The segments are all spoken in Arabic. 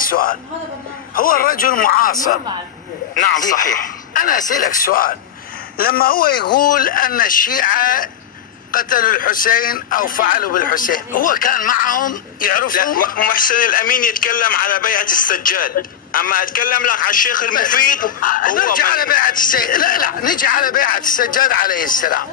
سؤال. هو الرجل معاصر. نعم صحيح. أنا أسألك سؤال. لما هو يقول أن الشيعة قتلوا الحسين أو فعلوا بالحسين، هو كان معهم يعرفهم؟ لا، محسن الأمين يتكلم على بيعة السجاد، أما أتكلم لك على الشيخ المفيد. نرجع على بيعة السجاد. لا نجي على بيعة السجاد عليه السلام.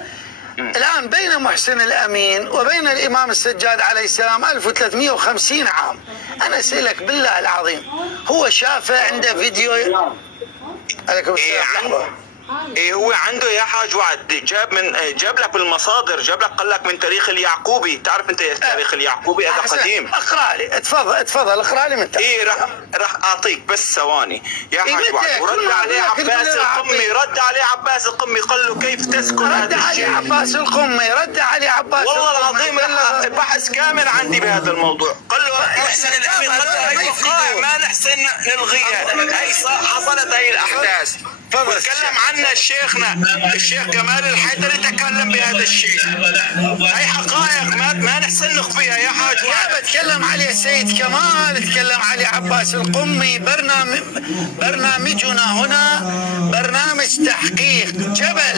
الآن بين محسن الأمين وبين الإمام السجاد عليه السلام 1350 عام. أنا أسألك بالله العظيم، هو شافه عنده فيديو؟ عليكم السلام. إيه هو عنده يا حاج وعد، جاب لك بالمصادر، جاب لك قال لك من تاريخ اليعقوبي. تعرف انت تاريخ اليعقوبي هذا قديم. اقرا لي، اتفضل اقرا لي من تحت. ايه راح اعطيك بس ثواني يا حاج وعد. ورد عليه عباس القمي، قال له كيف تسكن هذا الشيء. رد عليه عباس والله العظيم بحث كامل عندي بهذا الموضوع. قال له محسن الامين هي وقائع ما نحسن نلغيها، هي حصلت هي الاحداث. وتكلم عنها الشيخ كمال الحيدري تكلم بهذا الشيء. هي حقائق ما نحسن نخفيها يا حاج. يا بتكلم عليه السيد كمال، تكلم عليه عباس القمي. برنامجنا هنا برنامج تحقيق. جبل،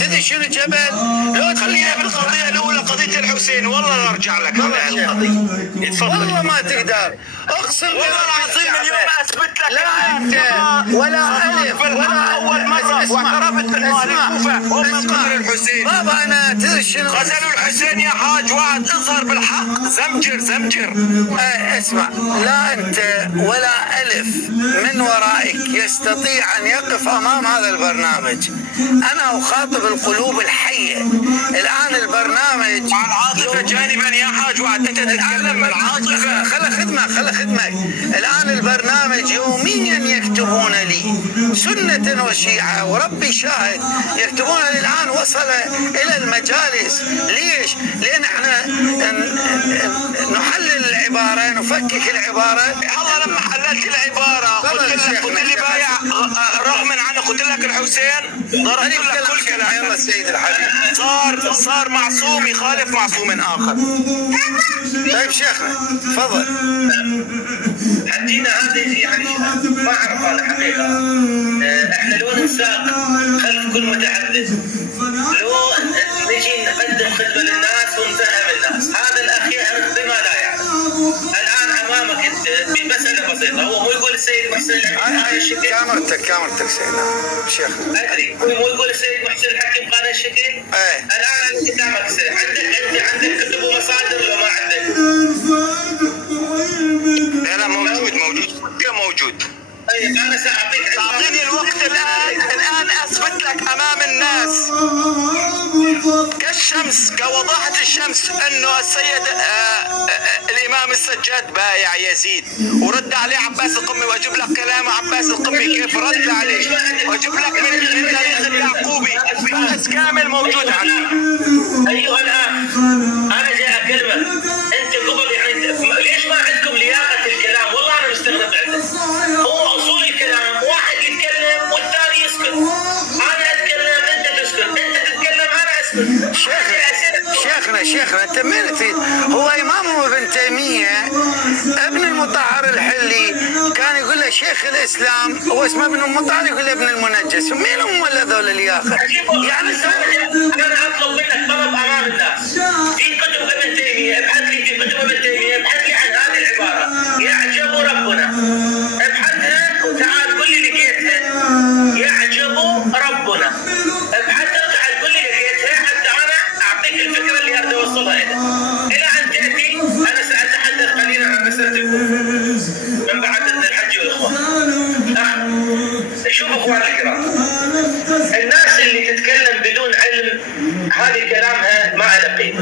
تدري شنو جبل؟ لو خلينا بالقضيه الاولى، قضيه الحسين. والله ارجع لك على القضيه. والله ما تقدر، اقسم بالله العظيم اليوم اثبت لك. لا انت ولا الف ولا اول مره واعترفت بالمال الكوفه هم من قتل الحسين. بابا انا تدري شنو قتلوا الحسين يا حاج وعد. اظهر بالحق. زمجر. اسمع، لا انت ولا الف من ورائك يستطيع ان يقف امام هذا البرنامج. انا اخاطب القلوب الحيه. الان البرنامج مع العاطفه جانبا يا حاج وعد. انت تتكلم بالعاطفه. خل خدمك. الان البرنامج يوميا يكتبون لي سنة وشيعة، وربي شاهد يكتبون لي الآن وصل إلى المجالس. ليش؟ لأن احنا نحلل العبارة، نفكك العبارة. الله لما حللت العبارة قلت لي بايع رغم عنه، قلت لك الحسين ضربت لك كل كلام. يلا السيد الحبيب صار معصوم يخالف معصوم آخر. طيب شيخنا تفضل. حدينا هذه يعني ما اعرف هذا حقيقه. احنا لو ننساق خلف كل متحدث، لو نجي نقدم خدمه للناس ونفهم الناس. هذا الاخ يعرف بما لا يعرف. الان امامك انت بمساله بسيطه، هو مو يقول السيد محسن الحكيم بهذا الشكل. كامرتك سيدنا شيخنا. ادري هو مو يقول السيد محسن الحكيم بهذا الشكل. الان قدامك عندك كتب ومصادر لو ما عندك. لا موجود. طيب انا ساعطيك. تعطيني الوقت الان اثبت لك امام الناس كالشمس، كوضاحة الشمس، انه السيد الامام السجاد بايع يزيد. ورد عليه عباس القمي، واجيب لك كلام عباس القمي كيف رد عليه، واجيب لك من تاريخ اليعقوبي. بحث كامل موجود عندي. ايها الاخ، انا جاي اكلمك. انت قبل يعني ليش ما عندكم لياقة الكلام؟ والله انا مستغرب عندك. هو اصول الكلام واحد يتكلم والثاني يسكت. انا اتكلم انت تسكت، انت تتكلم انا اسكت. شيخنا انت من تريد؟ هو امامهم ابن تيميه ابن المطهر الحلي كان يقول له شيخ الاسلام، هو اسمه ابن المطهر يقول له ابن المنجس. مين هم ولا ذول الياخر؟ يعني انا اطلب منك طلب امام الناس. في كتب ابن تيميه، ابحث لي في كتب ابن تيميه، ابحث لي عن هذه العباره. يعجب ربنا. ابحثها وتعال قل لي لقيتها. يعجب ربنا. ابحثها وتعال قل لي لقيتها حتى انا اعطيك الفكره اللي اريد اوصلها لك. الى ان تاتي انا ساتحدث قليلا عن مساله الكفر من بعد الحج والاخوان. شوفوا اخوان الكرام، الناس اللي تتكلم بدون علم هذه كلامها ما له قيمه.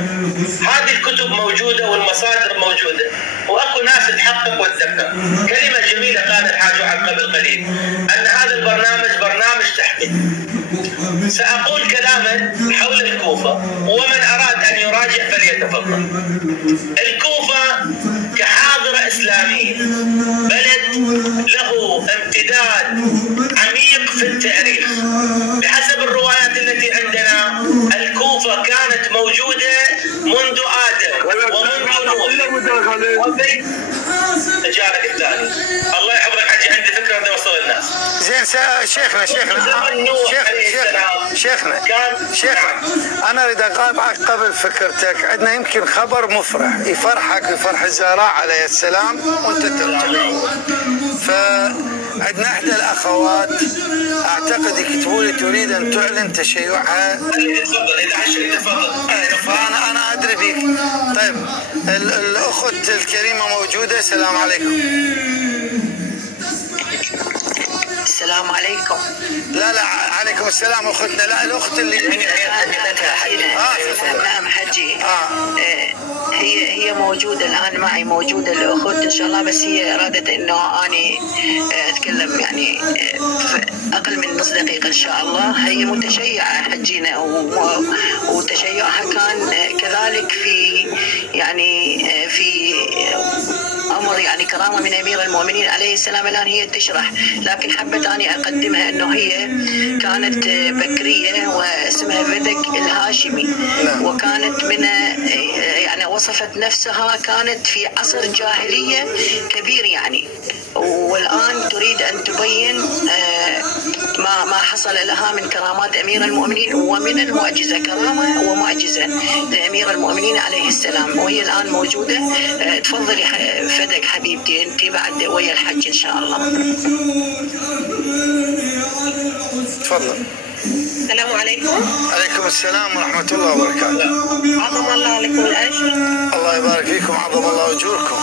هذه الكتب موجوده والمصادر موجوده، واكو ناس تحقق وتذكر. كلمه جميله قال الحاج عن قبل قليل ان هذا البرنامج برنامج تحقيق. ساقول كلاما حول الكوفه، ومن اراد ان يراجع فليتفضل. الكوفه كحاضره اسلاميه بلد له امتداد عميق في التاريخ. بحسب الروايات التي عندنا الكوفة كانت موجودة منذ آدم ومنذ نوح. رجالك الثاني شيخنا انا اريد اقاطعك قبل فكرتك. عندنا يمكن خبر مفرح يفرحك ويفرح الزهراء عليه السلام وانت ترجع. فعندنا احدى الاخوات اعتقد يكتبوا لي تريد ان تعلن تشيعها. فانا ادري بيك. طيب الاخت الكريمه موجوده. السلام عليكم. السلام عليكم. لا عليكم السلام اختنا. لا الاخت اللي نعم حجي. هي موجوده الان معي، موجوده الاخت ان شاء الله، بس هي ارادت انه اني اتكلم يعني اقل من نص دقيقه ان شاء الله. هي متشيعه حجينا، وتشيعها كان كذلك في يعني في امر يعني كرامه من امير المؤمنين عليه السلام. الان هي تشرح، لكن حبت اني اقدمها انه هي كانت بكريه واسمها فدك الهاشمي، وكانت من يعني وصفت نفسها كانت في عصر جاهليه كبير يعني، والان تريد ان تبين ما حصل لها من كرامات امير المؤمنين ومن المعجزه، كرامه ومعجزه لامير المؤمنين عليه السلام. وهي الان موجوده. تفضلي فدك حبيبتي، انت بعد ويا الحج ان شاء الله. تفضل. السلام عليكم. عليكم السلام ورحمة الله وبركاته. عظم الله لكم الأجر. الله يبارك فيكم، عظم الله أجوركم.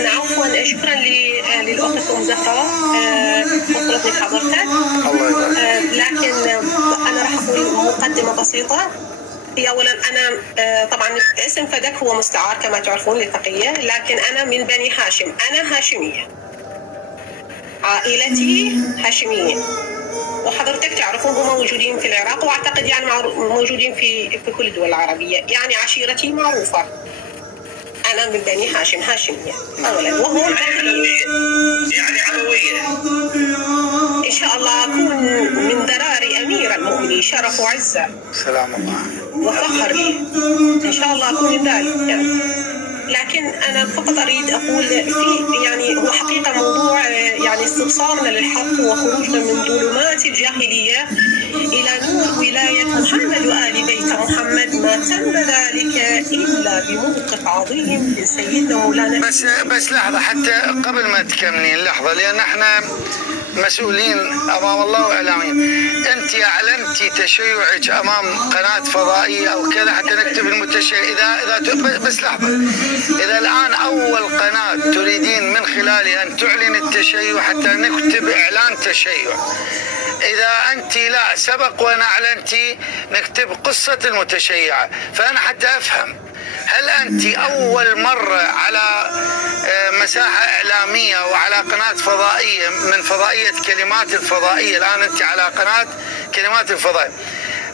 أنا عفوا شكرا للأخت أم زهراء وصلتني بحضرتك. الله يبارك. لكن أنا راح أقول مقدمة بسيطة. هي أولا أنا طبعا اسم فدك هو مستعار كما تعرفون للتقية، لكن أنا من بني هاشم، أنا هاشمية، عائلتي هاشمية، وحضرتك تعرفون هم موجودين في العراق، واعتقد يعني موجودين في كل الدول العربيه، يعني عشيرتي معروفه. انا من بني هاشم، هاشميه اولا، وهم يعني علويه. ان شاء الله اكون من ذراري امير المؤمنين، شرف وعزه. سلام الله. وفخر لي ان شاء الله اكون من ذلك يعني. لكن أنا فقط أريد أقول في يعني هو حقيقة موضوع يعني استبصارنا للحق وخروجنا من ظلمات الجاهلية إلى نور ولاية محمد وآل بيت محمد، ما تم ذلك إلا بموقف عظيم من سيدنا مولانا. بس لحظة حتى قبل ما تكملين لحظة، لأن احنا مسؤولين أمام الله وإعلاميين. أنت أعلنتي تشيعك أمام قناة فضائية أو كذا حتى نكتب المتشيع. إذا بس لحظة، إذا الآن أول قناة تريدين من خلالها أن تعلن التشيع حتى نكتب إعلان تشيع، إذا أنت لا سبق وأنا أعلنتي نكتب قصة المتشيعة، فأنا حتى أفهم هل أنت أول مرة على مساحة إعلامية وعلى قناة فضائية من فضائية كلمات الفضائية، الآن أنت على قناة كلمات الفضائية،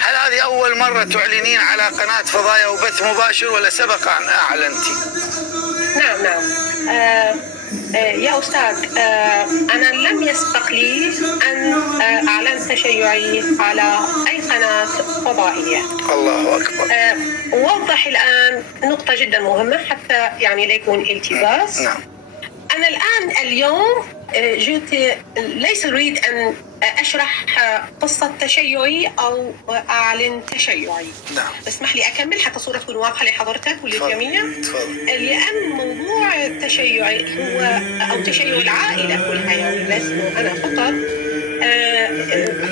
هل هذه أول مرة تعلنين على قناة فضائية وبث مباشر ولا سبق أن أعلنتي؟ نعم. يا أستاذ، أنا لم يسبق لي أن أعلن تشيعي على أي قناة فضائية. الله أكبر. أوضح الآن نقطة جدا مهمة حتى يعني لا يكون التباس. نعم. أنا اليوم جئت ليس أريد أن أشرح قصة تشيعي أو أعلن تشيعي. نعم. اسمح لي أكمل حتى الصورة تكون واضحة لحضرتك وللجميع. لأن موضوع التشيعي هو أو تشيع العائلة كلها يعني لست أنا فقط.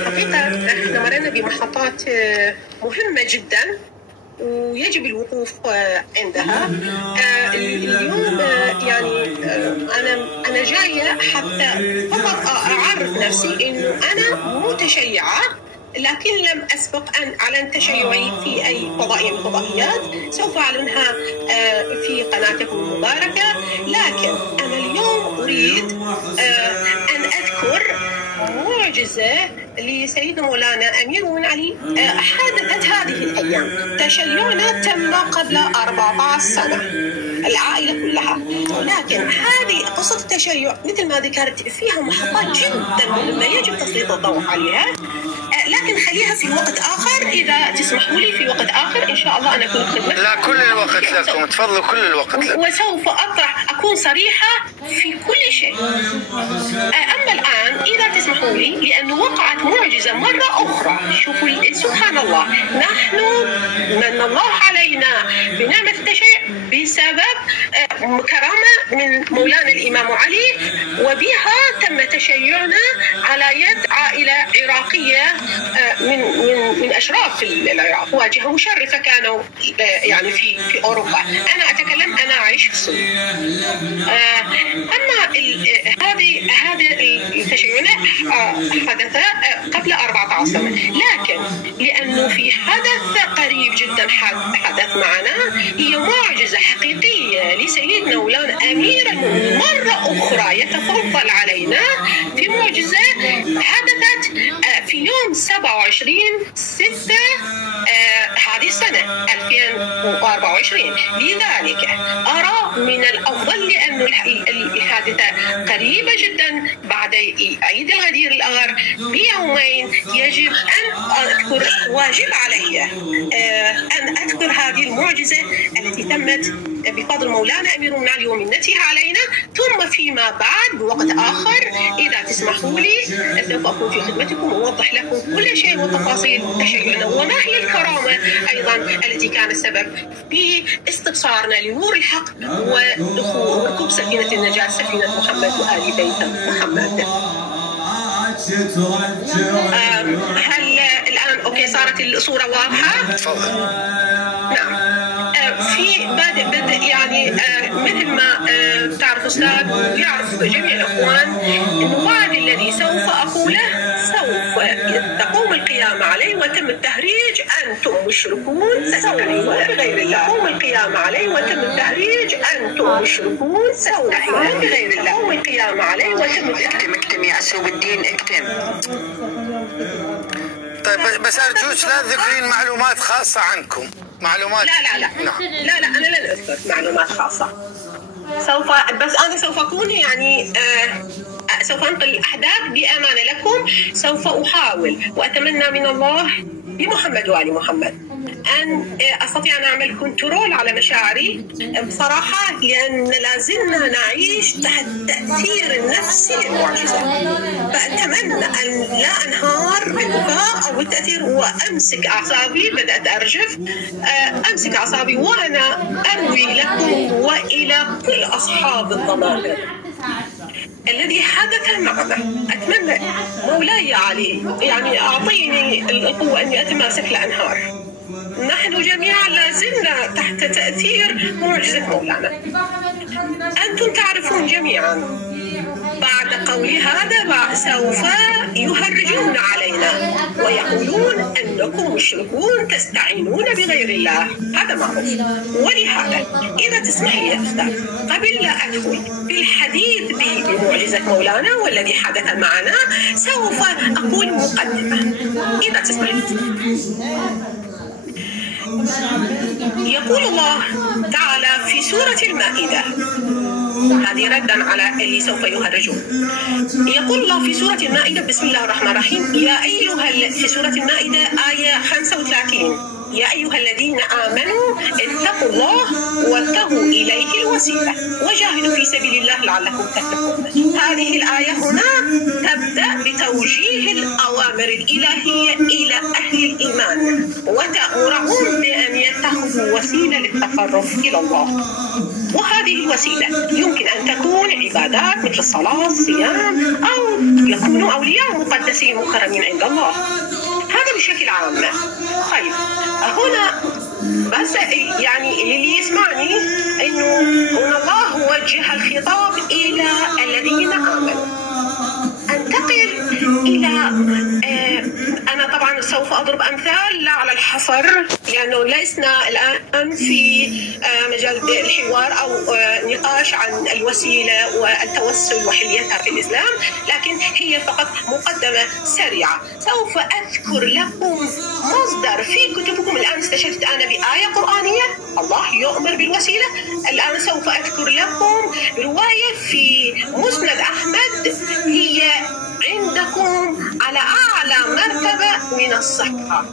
حقيقة نحن مرينا بمحطات مهمة جدا ويجب الوقوف عندها. اليوم يعني أنا جاية حتى فقط أعرف نفسي إنه أنا متشيعة، لكن لم أسبق أن أعلن تشيعي في أي فضائية من الفضائيات. سوف أعلنها في قناتكم المباركة، لكن أنا اليوم أريد أن أذكر معجزة لسيدنا مولانا أمير المؤمنين علي حدثت هذه الأيام. تشيعنا تم قبل 14 سنة العائلة كلها، لكن هذه قصة التشيع مثل ما ذكرت فيها محطات جدا مهمة يجب تسليط الضوء عليها، لكن خليها في وقت آخر. إذا تسمحوا لي في وقت آخر إن شاء الله أنا أكون خدمة. لا، كل الوقت لكم، تفضلوا كل الوقت لكم. وسوف أكون صريحة في كل شيء. أما الآن إذا تسمحوا لي، لأنه وقعت معجزة مرة أخرى. شوفوا سبحان الله، نحن من الله علينا بنعمة التشيع بسبب كرامة من مولانا الإمام علي، وبها تم تشيعنا على يد عائلة عراقية من أشراف العراق، واجهة مشرفة كانوا يعني في أوروبا. أنا أتكلم، أنا أعيش في السويد. أما هذه التشيعات حدث قبل 14 سنة، لكن لأنه في حدث قريب جدا حدث معنا، هي معجزة حقيقية لسيدنا مولانا أمير المؤمنين مرة أخرى يتفضل علينا في معجزة حدثت في يوم 27/6 هذه السنة 2024. لذلك أرى من الأفضل، لأن الحادثة قريبة جدا بعد عيد الغدير الأغر بيومين، يجب أن أذكر، واجب علي أن أذكر هذه المعجزة التي تمت بفضل مولانا أمير المؤمنين علي ومنته علينا. ثم فيما بعد بوقت آخر إذا تسمحوا لي سوف أكون في خدمتكم وأوضح لكم كل شيء وتفاصيل تشيعنا، وما هي الكرامة أيضا التي كان السبب في استبصارنا لنور الحق ودخول ركوب سفينة النجاة، سفينة محمد وآل بيت محمد. هل الآن أوكي صارت الصورة واضحة؟ تفضل. نعم. في بدء يعني مثل ما تعرف أستاذ ويعرف جميع الأخوان، إنه بعد الذي سوف أقوله سوف تقوم القيامة عليه وتم التهريج أنتم مشركون تستعينون بغير الله. تقوم القيامة عليه وتم التهريج أنتم مشركون تستعينون بغير الله. تقوم القيامة عليه وتم اكتم يا عسوب الدين، اكتم. طيب بس أرجوك لا تذكرين معلومات خاصة عنكم. معلومات. لا أنا لن أذكر معلومات خاصة. أنا سوف أكون يعني سوف أنقل الأحداث بأمانة لكم. سوف أحاول وأتمنى من الله بمحمد وآل محمد أن أستطيع أن أعمل كنترول على مشاعري بصراحة، لأن لازلنا نعيش تحت تأثير النفسي للمعجزة. فأتمنى أن لا أنهار بالبكاء أو بالتأثير، وأمسك أعصابي. بدأت أرجف، أمسك أعصابي وأنا أروي لكم وإلى كل أصحاب الضمائر الذي حدث معنا. أتمنى مولاي علي يعني أعطيني القوة أني أتماسك لأنهار. نحن جميعا لازلنا تحت تأثير معجزة مولانا. أنتم تعرفون جميعا بعد قولي هذا سوف يهرجون علينا ويقولون أنكم مشركون تستعينون بغير الله، هذا معروف. ولهذا إذا تسمح لي يا أستاذ، قبل لا أدخل بالحديث بمعجزة مولانا والذي حدث معنا، سوف أقول مقدمة إذا تسمح لي. يقول الله تعالى في سورة المائدة، هذه ردا على اللي سوف يهرجون. يقول الله في سورة المائدة، بسم الله الرحمن الرحيم، يا أيها في سورة المائدة آية 35، يا أيها الذين آمنوا اتقوا الله وابتغوا إليه الوسيلة وجاهدوا في سبيل الله لعلكم تفلحون. هذه الآية هنا تبدأ بتوجيه الأوامر الإلهية إلى أهل الإيمان وتأمرهم بأن يتخذوا وسيلة للتقرب إلى الله. وهذه الوسيلة يمكن أن تكون عبادات مثل الصلاة، الصيام، أو يكونوا أولياء مقدسين مكرمين عند الله. هذا بشكل عام. طيب هنا بس يعني اللي يسمعني إنه الله وجه الخطاب إلى الذين آمنوا. أنتقل إلى أنا طبعا سوف أضرب أمثال لا على الحصر، لأنه لسنا الآن في مجال الحوار أو نقاش عن الوسيلة والتوسل وحليتها في الإسلام، لكن هي فقط مقدمة سريعة. سوف أذكر لكم مصدر في كتبكم. الآن استشهدت أنا بآية قرآنية، الله يؤمر بالوسيلة. الآن سوف أذكر لكم رواية في مسند أحمد هي عندكم على أعلى مرتبة من الصحة.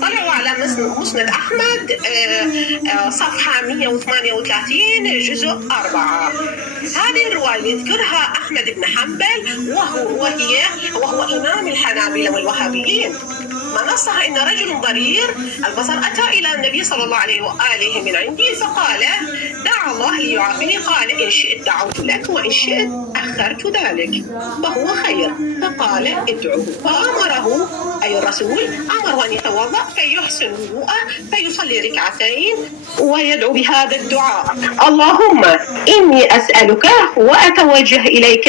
طلعوا على مسند أحمد صفحة 138 جزء 4. هذه الرواية يذكرها أحمد بن حنبل وهو إمام الحنابلة والوهابيين. ما نصها إن رجل ضرير البصر أتى إلى النبي صلى الله عليه وآله من عندي فقال دع الله ليعافني. قال إن شئت دعوت لك وإن شئت أخرت ذلك فهو خير. فقال ادعوه. فأمره أي الرسول أمره أن يتوضأ فيحسن وضوءه فيصلي ركعتين ويدعو بهذا الدعاء: اللهم إني أسألك وأتوجه إليك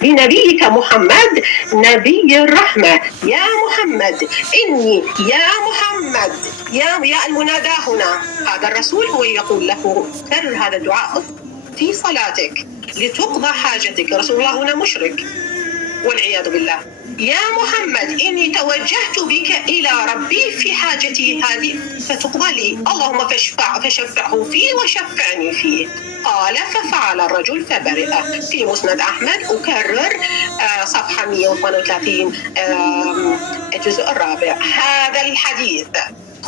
بنبيك محمد نبي الرحمة. يا محمد إني يا محمد يا المنادى هنا. هذا الرسول هو يقول له كرر هذا الدعاء في صلاتك لتقضى حاجتك. رسول الله هنا مشرك والعياذ بالله. يا محمد إني توجهت بك إلى ربي في حاجتي هذه فتقضى لي، اللهم فشفعه فيه وشفعني فيه. قال ففعل الرجل فبرئ. في مسند أحمد أكرر صفحة 138 الجزء 4. هذا الحديث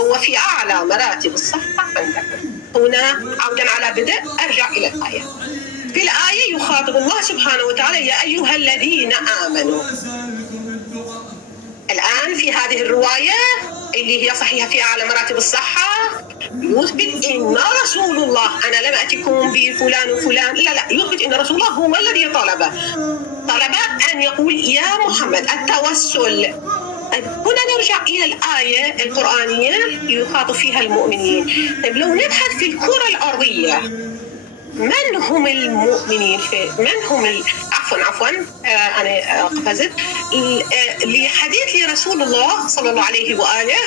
هو في أعلى مراتب الصحة عندكم. هنا عودا على بدء أرجع إلى الآية. في الآية يخاطب الله سبحانه وتعالى يا أيها الذين آمنوا. الآن في هذه الرواية اللي هي صحيحة في أعلى مراتب الصحة يثبت إن رسول الله، أنا لم أتكم بفلان وفلان، لا يثبت إن رسول الله هو الذي طلب أن يقول يا محمد التوسل. هنا نرجع إلى الآية القرآنية يخاطب فيها المؤمنين. طيب لو نبحث في الكرة الأرضية من هم المؤمنين؟ من هم عفوا أنا قفزت لحديث لرسول الله صلى الله عليه وآله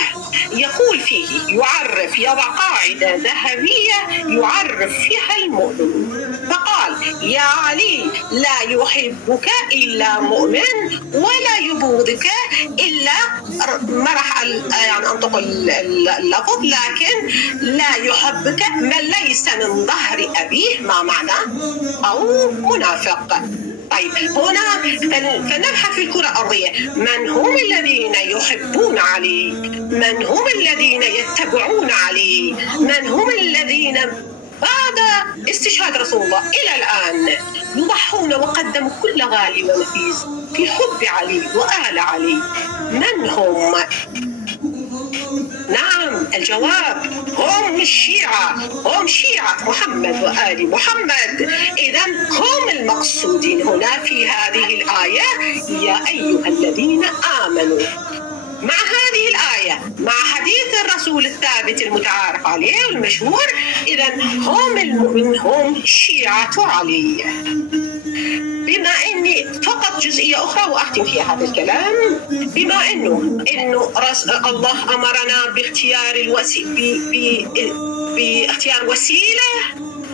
يقول فيه يعرف يضع قاعدة ذهبية يعرف فيها المؤمن. فقال يا علي لا يحبك إلا مؤمن ولا يبغضك إلا ما راح يعني أنطق اللفظ لكن لا يحبك من ليس من ظهر أبيه ما معنى أو منافق. طيب هنا فنبحث في الكرة الأرضية من هم الذين يحبون علي، من هم الذين يتبعون علي، من هم الذين بعد استشهاد رسول الله إلى الآن يضحون وقدموا كل غالي ونفيس في حب علي وآل علي. من هم؟ نعم الجواب هم الشيعة، هم شيعة محمد وآل محمد. إذا هم المقصودين هنا في هذه الآية يا أيها الذين آمنوا. مع هذه الآية مع حديث الرسول الثابت المتعارف عليه والمشهور إذا هم المؤمنون هم شيعة علي. بما اني فقط جزئيه اخرى واختم فيها هذا الكلام، بما انه الله امرنا باختيار وسيله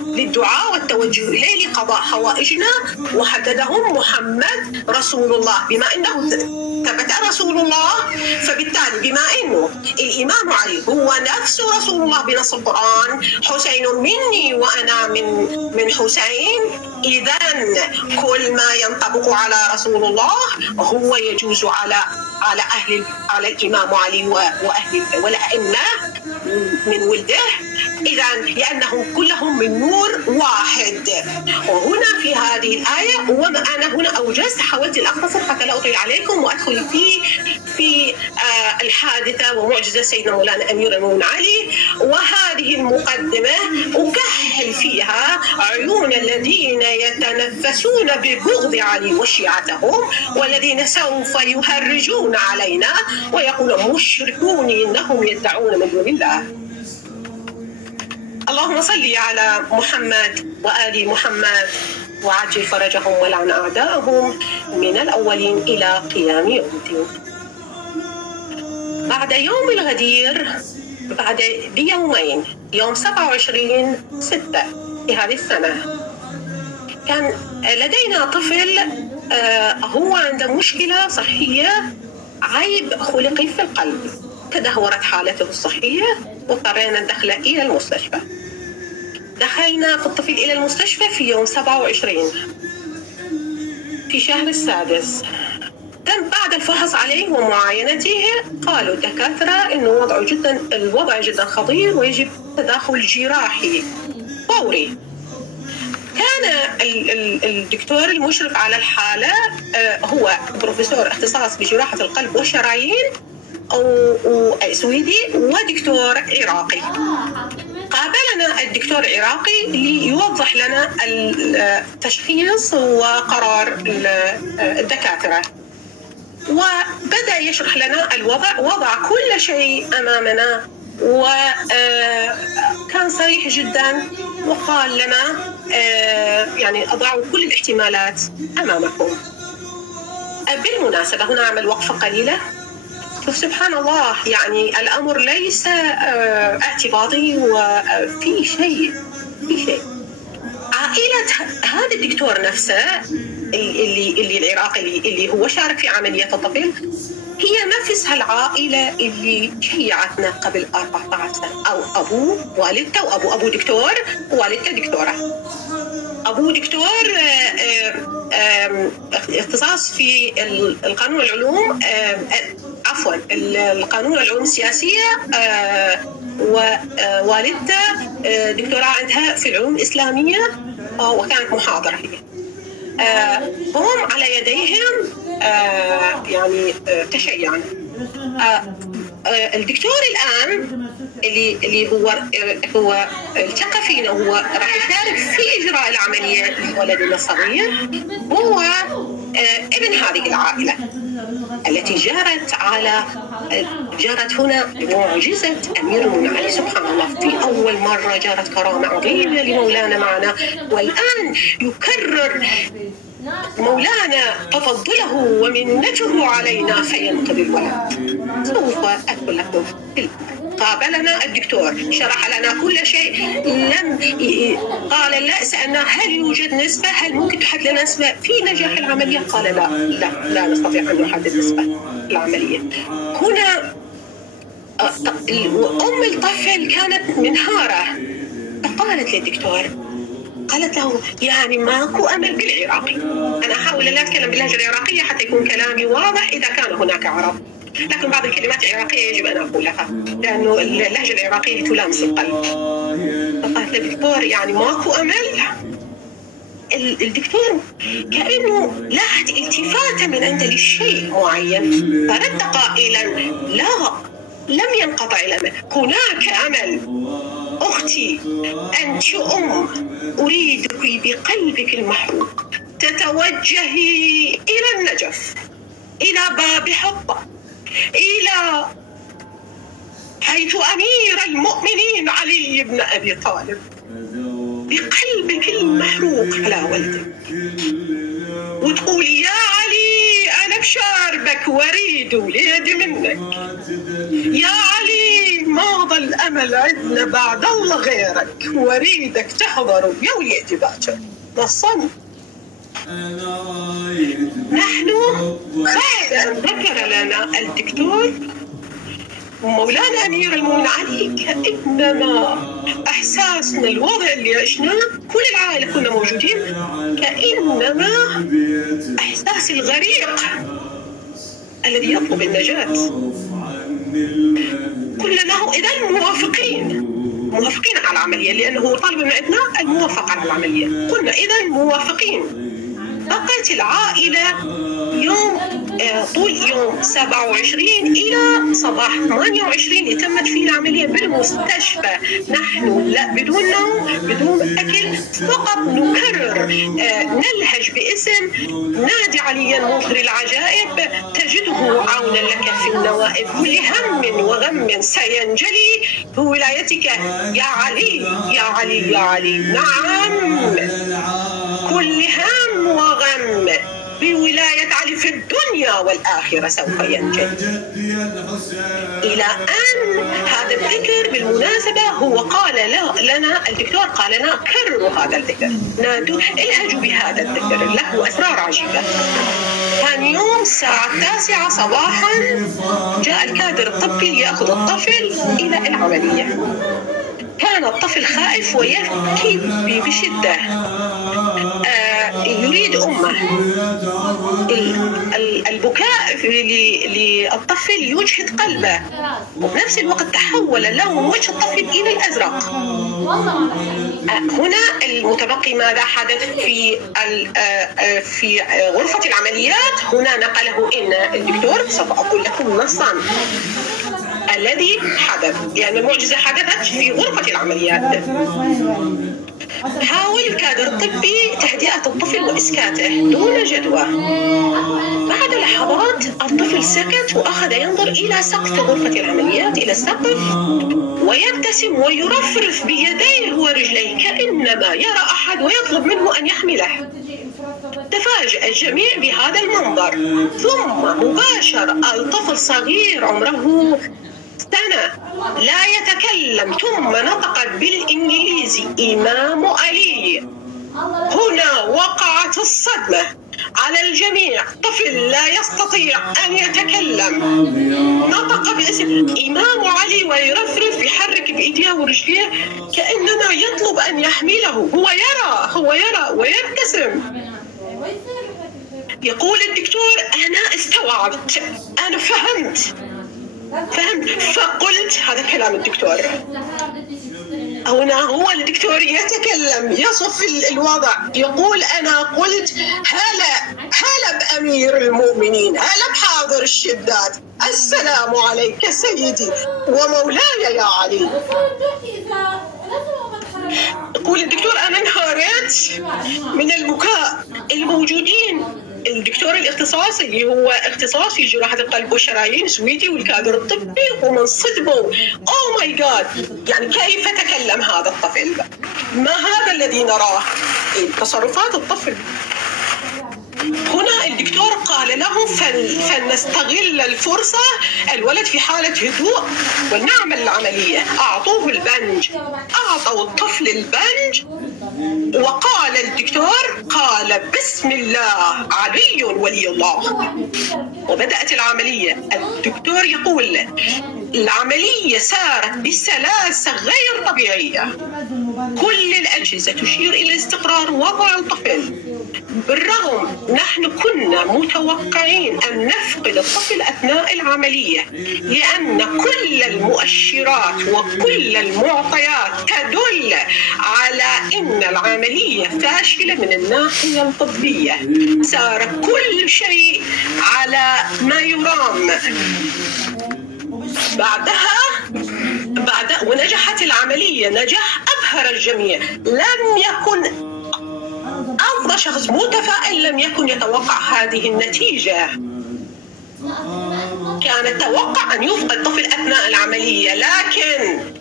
للدعاء والتوجه اليه لقضاء حوائجنا وحددهم محمد رسول الله. بما انه ثبت رسول الله فبالتالي بما انه الامام علي هو نفس رسول الله بنص القران حسين مني وانا من حسين، اذا كل ما ينطبق على رسول الله هو يجوز على الامام علي واهل والائمه من ولده، إذا لأنهم كلهم من نور واحد. وهنا في هذه الآية وأنا هنا أوجزت حاولت الأختصر حتى لا أطيل عليكم وأدخل في الحادثة ومعجزة سيدنا مولانا أمير المؤمنين علي، وهذه المقدمة أكحل فيها عيون الذين يتنفسون ببغض علي وشيعتهم والذين سوف يهرجون علينا ويقولون مشركون إنهم يدعون من دون الله. اللهم صل على محمد وآل محمد وعجل فرجهم ولعن أعدائهم من الأولين إلى قيام يوم الدين. بعد يوم الغدير بعد بيومين يوم 27/6 في هذه السنة كان لدينا طفل هو عنده مشكلة صحية، عيب خلقي في القلب. تدهورت حالته الصحية واضطرينا ندخله إلى المستشفى. دخلنا في الطفل إلى المستشفى في يوم 27 في شهر السادس. تم بعد الفحص عليه ومعاينته قالوا الدكاترة إنه الوضع جدا خطير ويجب تدخل جراحي فوري. كان الدكتور المشرف على الحالة هو بروفيسور اختصاص بجراحة القلب والشرايين سويدي ودكتور عراقي. قابلنا الدكتور العراقي ليوضح لنا التشخيص وقرار الدكاترة، وبدأ يشرح لنا الوضع، وضع كل شيء أمامنا وكان صريح جدا وقال لنا يعني أضعوا كل الاحتمالات أمامكم. بالمناسبة هنا أعمل وقفة قليلة. سبحان الله، يعني الأمر ليس اعتباطي وفي شيء عائلة هذا الدكتور نفسه اللي العراقي اللي هو شارك في عملية الطفل هي نفسها العائلة اللي شيعتنا قبل 14 سنة، أو أبوه والدته وأبو دكتور ووالدته دكتورة. أبو دكتور اختصاص في القانون العلوم عفوا القانون العلوم السياسية، ووالدته دكتوراه عندها في العلوم الإسلامية وكانت محاضرة هي. هم على يديهم يعني تشيعنا. الدكتور الآن اللي هو التقى فينا وهو راح يشارك في إجراء العملية لولدنا الصغير، هو ابن هذه العائلة التي جرت هنا معجزة أمير المؤمنين علي. سبحان الله، في أول مرة جرت كرامة عظيمة لمولانا معنا، والآن يكرر مولانا تفضله ومنته علينا فينقذ الولد. سوف أقول لكم. قابلنا الدكتور شرح لنا كل شيء، قال لا، سألنا هل يوجد نسبة، هل ممكن تحدد لنا نسبة في نجاح العملية؟ قال لا نستطيع أن نحدد نسبة العملية. هنا أم الطفل كانت منهارة، فقالت للدكتور، قالت له يعني ماكو أمل بالعراقي. أنا أحاول لا أتكلم باللهجة العراقية حتى يكون كلامي واضح إذا كان هناك عرب، لكن بعض الكلمات العراقية يجب أن أقولها لأنه اللهجة العراقية تلامس القلب. فقالت للدكتور يعني ماكو أمل. الدكتور كأنه لاحظ التفاتة من عنده لشيء معين، فرد قائلا لا، لم ينقطع الأمل، هناك أمل. أختي أنت أريدك بقلبك المحروق تتوجهي إلى النجف، إلى باب حطة، إلى حيث أمير المؤمنين علي بن أبي طالب، بقلبك المحروق على ولدك، وتقولي يا علي أنا بشاربك وأريد وليد منك. يا علي ما ضل أمل عندنا بعد الله غيرك، وأريدك تحضر يا وليدي باكر. نصا نحن بعد أن ذكر لنا الدكتور مولانا أمير المؤمنين علي كأنما إحساسنا الوضع اللي عشناه، كل العائلة كنا موجودين، كأنما إحساس الغريق الذي يطلب النجاة. كلنا إذا موافقين على العملية، لأنه طالب من عندنا الموافقة على العملية. قلنا إذا موافقين. بقت العائلة طول يوم 27 إلى صباح 28 تمت فيه العملية بالمستشفى. نحن لا بدون نوم بدون أكل، فقط نكرر نلهج باسم نادي عليا مظهر العجائب تجده عونا لك في النوائب، كل هم وغم سينجلي بولايتك يا علي يا علي يا علي. نعم كل هم وغم بولاية علي في الدنيا والآخرة سوف ينجد. إلى أن هذا الذكر بالمناسبة هو قال لنا الدكتور قال لنا كرروا هذا الذكر، نادوا الهجوا بهذا الذكر، له أسرار عجيبة. ثاني يوم الساعة 9 صباحا جاء الكادر الطبي ليأخذ الطفل إلى العملية. كان الطفل خائف ويبكي بشدة، يريد أمه. البكاء للطفل يجهد قلبه، وبنفس الوقت تحول لون وجه الطفل إلى الأزرق. هنا المتبقي ماذا حدث في غرفة العمليات؟ هنا نقله إن الدكتور، سوف أقول لكم نصا الذي حدث، لأن المعجزة حدثت في غرفة العمليات. حاول الكادر الطبي تهدئة الطفل وإسكاته دون جدوى. بعد لحظات الطفل سكت وأخذ ينظر إلى سقف غرفة العمليات، إلى السقف، ويبتسم ويرفرف بيديه ورجليه كأنما يرى أحد ويطلب منه أن يحمله. تفاجأ الجميع بهذا المنظر، ثم مباشر الطفل صغير عمره سنة لا يتكلم، ثم نطق بالإنجليزي إمام علي. هنا وقعت الصدمة على الجميع، طفل لا يستطيع أن يتكلم نطق باسم إمام علي ويرفرف يحرك بإيديه ورجليه كأنما يطلب أن يحمله. هو يرى ويبتسم. يقول الدكتور أنا استوعبت، أنا فهمت. فقلت، هذا كلام الدكتور، هنا هو الدكتور يتكلم يصف الوضع، يقول أنا قلت هلا بأمير المؤمنين، هلا بحاضر الشداد، السلام عليك سيدي ومولاي يا علي. يقول الدكتور أنا انهارت من البكاء. الموجودين الدكتور الاختصاصي اللي هو اختصاص في جراحة القلب والشرايين سويدي، والكادر الطبي، ومن صدموا اوه ماي جاد، يعني كيف تكلم هذا الطفل؟ ما هذا الذي نراه؟ تصرفات الطفل. هنا الدكتور قال له فلنستغل الفرصة، الولد في حالة هدوء ولنعمل العملية. أعطوه البنج، أعطوا الطفل البنج، وقال الدكتور قال بسم الله علي ولي الله، وبدأت العملية. الدكتور يقول العملية سارت بسلاسة غير طبيعية، كل الأجهزة تشير إلى استقرار وضع الطفل. بالرغم نحن كنا متوقعين أن نفقد الطفل أثناء العملية، لأن كل المؤشرات وكل المعطيات تدل على أن العملية فاشلة من الناحية الطبية. صار كل شيء على ما يرام. ونجحت العملية نجاح أبهر الجميع. لم يكن أفضل شخص متفائل لم يكن يتوقع هذه النتيجة. كان التوقع أن يفقد طفل أثناء العملية،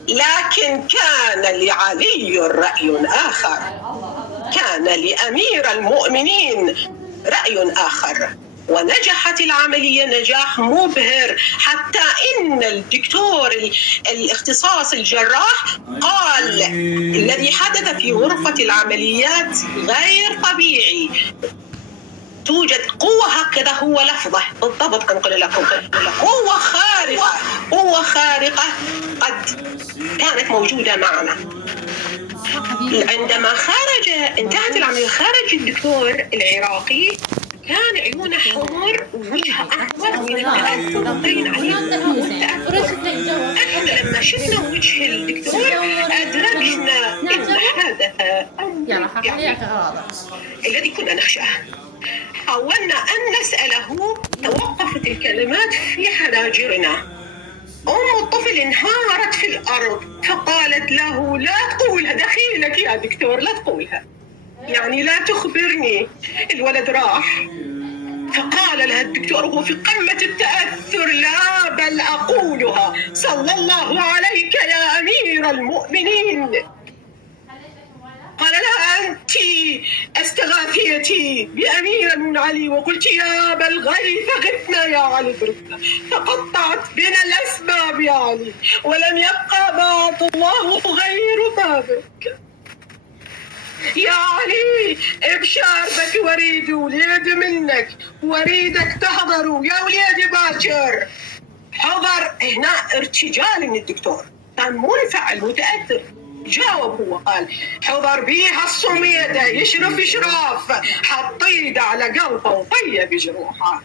لكن كان لعلي رأي آخر، كان لأمير المؤمنين رأي آخر، ونجحت العملية نجاح مبهر، حتى إن الدكتور الاختصاص الجراح قال الذي حدث في غرفة العمليات غير طبيعي، توجد قوة، هكذا هو لفظه بالضبط أنقل لكم، قوة خارقة قد كانت موجودة معنا. عندما انتهت العملية خرج الدكتور العراقي، كان عيونه حمر ووجهه أحمر من التأثر بين عليه. احنا لما شفنا وجه الدكتور أدركنا إن حدث الذي كنا نخشاه. حاولنا أن نسأله، توقفت الكلمات في حناجرنا. أم الطفل انهارت في الأرض فقالت له لا تقولها، دخيلك يا دكتور لا تقولها، يعني لا تخبرني، الولد راح. فقال لها الدكتور وهو في قمة التأثر لا بل أقولها، صلى الله عليك يا أمير المؤمنين. قال لها أنت استغاثيتي بأمير من علي وقلت يا أبا الغيث غثنا يا علي برثنا، فقطعت بنا الأسباب يا علي ولم يبقى بعد الله غير بابك. يا علي ابشر بك وريد وليد منك، وريدك تحضروا يا وليدي باكر. حضر هنا ارتجال من الدكتور، كان منفعل متأثر، جاوب هو قال حضر بيها الصميدة يشرف إشراف، حط ايده على قلبه وطيب جروحه.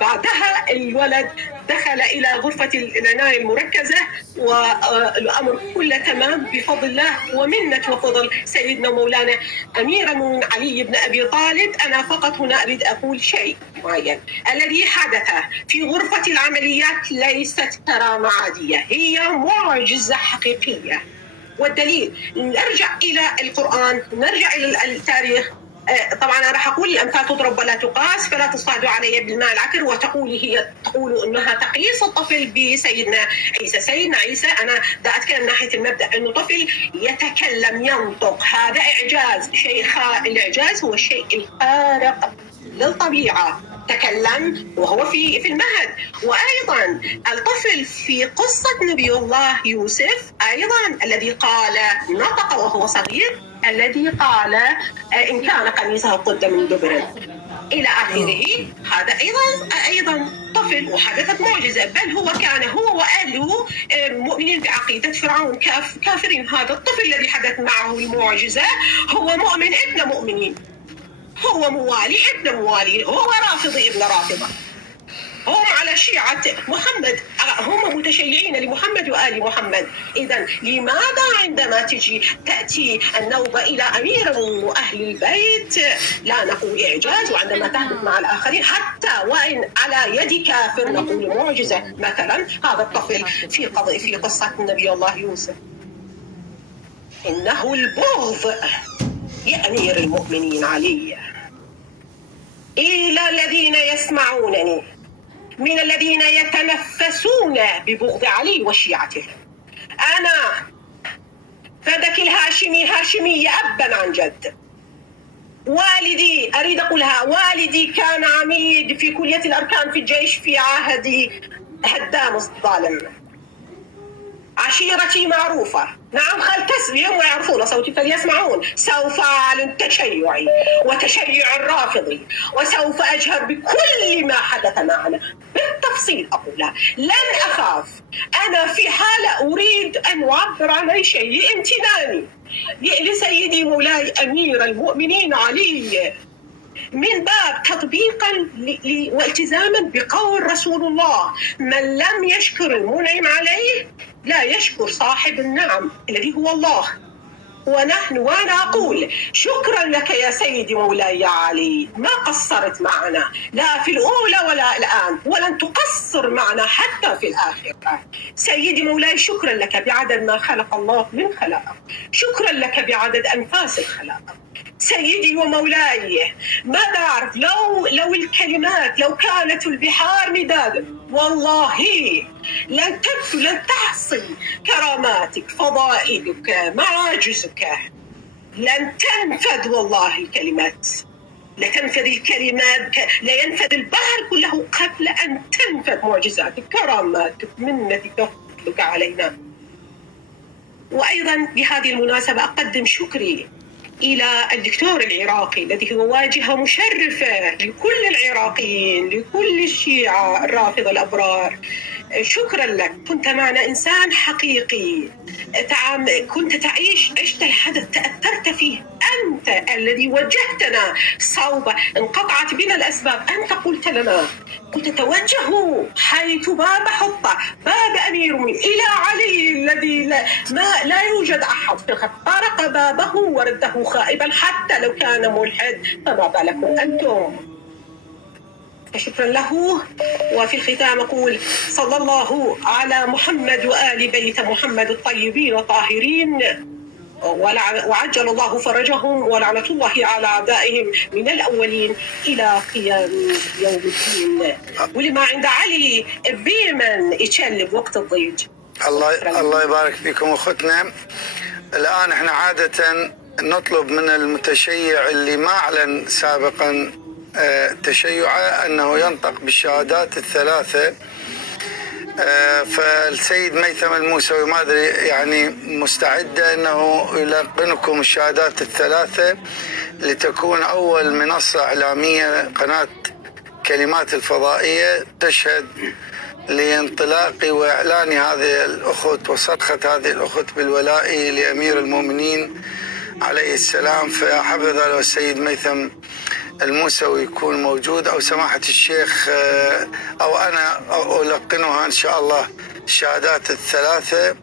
بعدها الولد دخل إلى غرفة العناية المركزة والأمر كله تمام بفضل الله ومنة وفضل سيدنا مولانا أمير من علي بن أبي طالب. أنا فقط هنا أريد أقول شيء معين. الذي حدث في غرفة العمليات ليست كرامة عادية، هي معجزة حقيقية. والدليل نرجع إلى القرآن، نرجع إلى التاريخ. طبعا انا راح اقول الامثال تضرب ولا تقاس، فلا تصعدوا علي بالماء العكر تقول انها تقيس الطفل بسيدنا عيسى. سيدنا عيسى انا دا اتكلم ناحيه المبدا انه طفل يتكلم ينطق، هذا اعجاز. الاعجاز هو الشيء الخارق للطبيعه، تكلم وهو في المهد. وايضا الطفل في قصه نبي الله يوسف ايضا الذي قال نطق وهو صغير، الذي قال إن كان قميصه قد من دبر إلى آخره، هذا أيضا طفل وحدثت معجزة. بل هو كان هو وأهله مؤمنين بعقيدة فرعون كافرين. هذا الطفل الذي حدث معه المعجزة هو مؤمن ابن مؤمنين، هو موالي ابن موالي، هو رافضي ابن رافضة، هم على شيعة محمد، هم متشيعين لمحمد وآل محمد. إذا لماذا عندما تأتي النوبة إلى أمير وأهل البيت لا نقول إعجاز، وعندما تهبط مع الآخرين حتى وإن على يد كافر نقول معجزة؟ مثلا هذا الطفل في قصة نبي الله يوسف، إنه البغض لأمير المؤمنين علي إلى الذين يسمعونني من الذين يتنفسون ببغض علي وشيعته. أنا فدك الهاشمي هاشمية أبا عن جد. والدي أريد أقولها، والدي كان عميد في كلية الأركان في الجيش في عهد هدام الظالم. عشيرتي معروفة، نعم خل تسمي هم يعرفون صوتي فليسمعون. سوف أعلن تشيعي وتشيع الرافضي، وسوف أجهر بكل ما حدث معنا بالتفصيل. أقولها لن أخاف، أنا في حالة أريد أن أعبر عن أي شيء لامتناني لسيدي مولاي أمير المؤمنين علي، من باب تطبيقا والتزاما بقول رسول الله: من لم يشكر المنعم عليه لا يشكر صاحب النعم الذي هو الله. وأنا أقول شكرا لك يا سيدي مولاي يا علي، ما قصرت معنا لا في الأولى ولا الآن، ولن تقصر معنا حتى في الآخرة. سيدي مولاي شكرا لك بعدد ما خلق الله من خلقه، شكرا لك بعدد أنفاس الخلائق. سيدي ومولاي ماذا أعرف لو الكلمات لو كانت البحار مدادا والله لن تحصي كراماتك، فضائلك، معاجزك، لن تنفد والله الكلمات، لتنفذ الكلمات، لينفذ البحر كله قبل أن تنفذ معجزاتك، كراماتك، منتك، وفضلك علينا. وأيضا بهذه المناسبة أقدم شكري إلى الدكتور العراقي الذي هو واجهة مشرفة لكل العراقيين، لكل الشيعة الرافضة الأبرار. شكرا لك، كنت معنا إنسان حقيقي، كنت عشت الحدث، تأثرت فيه، أنت الذي وجهتنا صوبة، انقطعت بنا الأسباب، أنت قلت لنا، قلت توجهوا حيث باب حطة، باب أمير إلى علي الذي لا يوجد أحد في الخط، طرق بابه ورده خائبا حتى لو كان ملحد، فما بالكم أنتم. شكرا له. وفي الختام أقول صلى الله على محمد وآل بيت محمد الطيبين الطاهرين، وعجل الله فرجهم، ولعنة الله على أعدائهم من الأولين إلى قيام يوم الدين. ولما عند علي بيمن يتشلب وقت الضيج. الله يبارك فيكم أختنا. الآن احنا عادة نطلب من المتشيع اللي ما أعلن سابقا تشيعه أنه ينطق بالشهادات الثلاثة. فالسيد ميثم الموسوي ما أدري يعني مستعدة أنه يلقنكم الشهادات الثلاثة لتكون أول منصة إعلامية قناة كلمات الفضائية تشهد لانطلاق وإعلان هذه الأخت وصرخة هذه الأخت بالولاء لأمير المؤمنين عليه السلام. فحبذا لو السيد ميثم الموسوي يكون موجود أو سماحة الشيخ أو أنا ألقنها إن شاء الله الشهادات الثلاثة.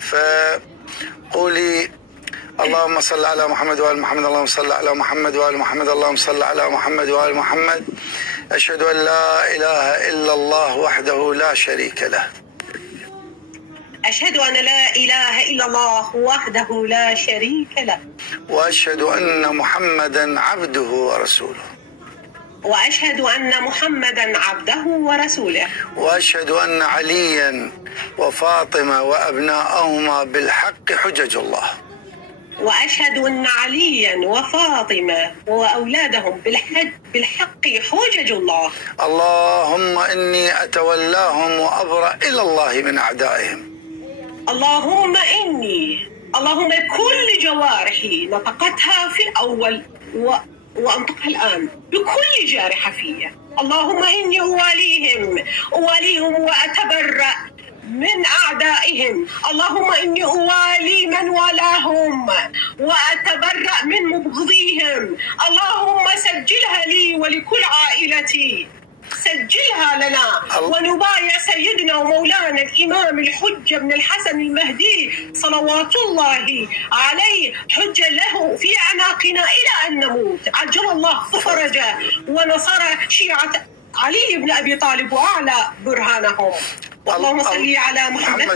فقولي اللهم صل على محمد وآل محمد، اللهم صل على محمد وآل محمد، اللهم صل على محمد وآل محمد. أشهد أن لا إله إلا الله وحده لا شريك له. أشهد أن لا إله إلا الله وحده لا شريك له. وأشهد أن محمدا عبده ورسوله. وأشهد أن محمدا عبده ورسوله. وأشهد أن عليا وفاطمة وأبناءهما بالحق حجج الله. وأشهد أن عليا وفاطمة وأولادهم بالحق حجج الله. اللهم إني أتولاهم وأبرأ إلى الله من أعدائهم. اللهم كل جوارحي نطقتها في الأول وأنطقها الآن بكل جارحة فيها. اللهم إني أواليهم وأتبرأ من أعدائهم. اللهم إني أوالي من والاهم وأتبرأ من مبغضيهم. اللهم سجلها لي ولكل عائلتي، سجلها لنا ونبايع سيدنا ومولانا الإمام الحجة بن الحسن المهدي صلوات الله عليه حجة له في أعناقنا إلى أن نموت. عجل الله فرجه ونصر شيعة علي بن أبي طالب وأعلى برهانهم. اللهم صل على محمد.